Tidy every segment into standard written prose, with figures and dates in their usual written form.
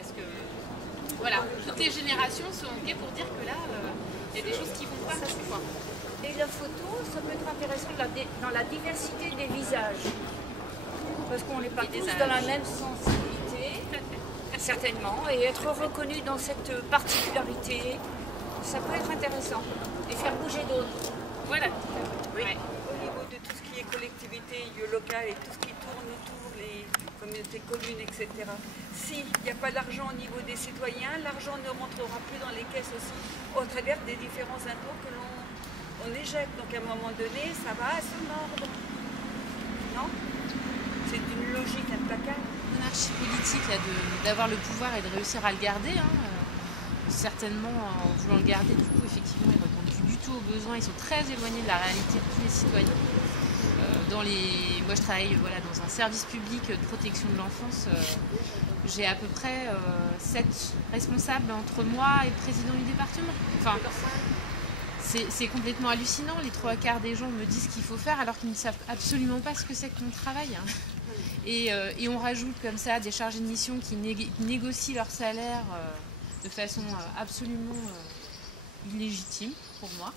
parce que voilà, toutes les générations sont ok pour dire que là, il y a des choses qui vont pas. Quoi. Et la photo, ça peut être intéressant dans la diversité des visages. Parce qu'on n'est pas tous dans la même sensibilité, certainement, et être reconnu dans cette particularité, ça peut être intéressant. Et faire bouger d'autres. Voilà. Oui. Ouais. Au niveau de tout ce qui est collectivité locale et tout ce qui tourne autour, les communautés communes, etc. S'il n'y a pas d'argent au niveau des citoyens, l'argent ne rentrera plus dans les caisses aussi au travers des différents impôts que l'on éjecte. Donc à un moment donné, ça va se mordre. Non? C'est une logique implacable. Monarchie politique, d'avoir le pouvoir et de réussir à le garder. Hein. Certainement, en voulant le garder, du coup, effectivement, ils ne répondent plus du tout aux besoins. Ils sont très éloignés de la réalité de tous les citoyens. Moi, je travaille dans un service public de protection de l'enfance. J'ai à peu près 7 responsables entre moi et le président du département. Enfin, c'est complètement hallucinant. Les 3/4 des gens me disent ce qu'il faut faire alors qu'ils ne savent absolument pas ce que c'est que mon travail. Hein. Et on rajoute comme ça des chargés de mission qui négocient leur salaire de façon absolument illégitime pour moi.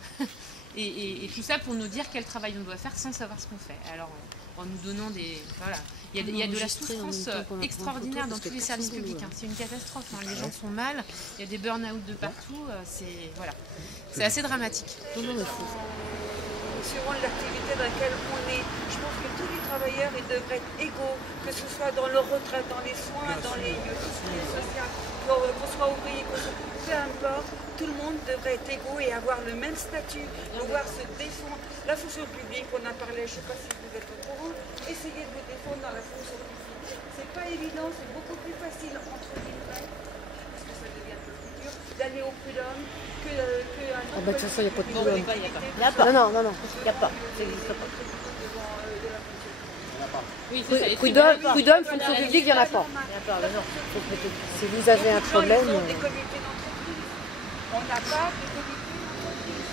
Et tout ça pour nous dire quel travail on doit faire sans savoir ce qu'on fait. Alors en nous donnant des... Voilà. Il y a de la souffrance extraordinaire dans tous les services publics. Hein. C'est une catastrophe. Hein. Les gens sont mal, il y a des burn-out de partout. C'est assez dramatique. Suivant l'activité dans laquelle on est, je pense que tous les travailleurs ils devraient être égaux, que ce soit dans leur retraite, dans les soins, dans les sociaux, qu'on soit ouvrier, peu importe, tout le monde devrait être égaux et avoir le même statut, pouvoir se défendre. La fonction publique, on en parlait, je ne sais pas si vous êtes au courant, essayez de vous défendre dans la fonction publique. C'est pas évident, c'est beaucoup plus facile entre guillemets, parce que ça devient un peu plus dur, d'aller au prud'homme que un autre. De toute façon, il n'y a pas de prud'homme. Il n'y a pas. Non, il n'y a pas. Ça n'existe pas. Oui, Prud'homme, fonction publique, il n'y en a pas. Si vous avez un problème... Ils ont des comités d'entreprise. On n'a pas de comité d'entreprise.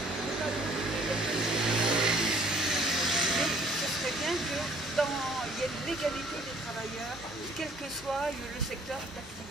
Mais ce serait bien qu'il y ait l'égalité des travailleurs, quel que soit le secteur d'activité.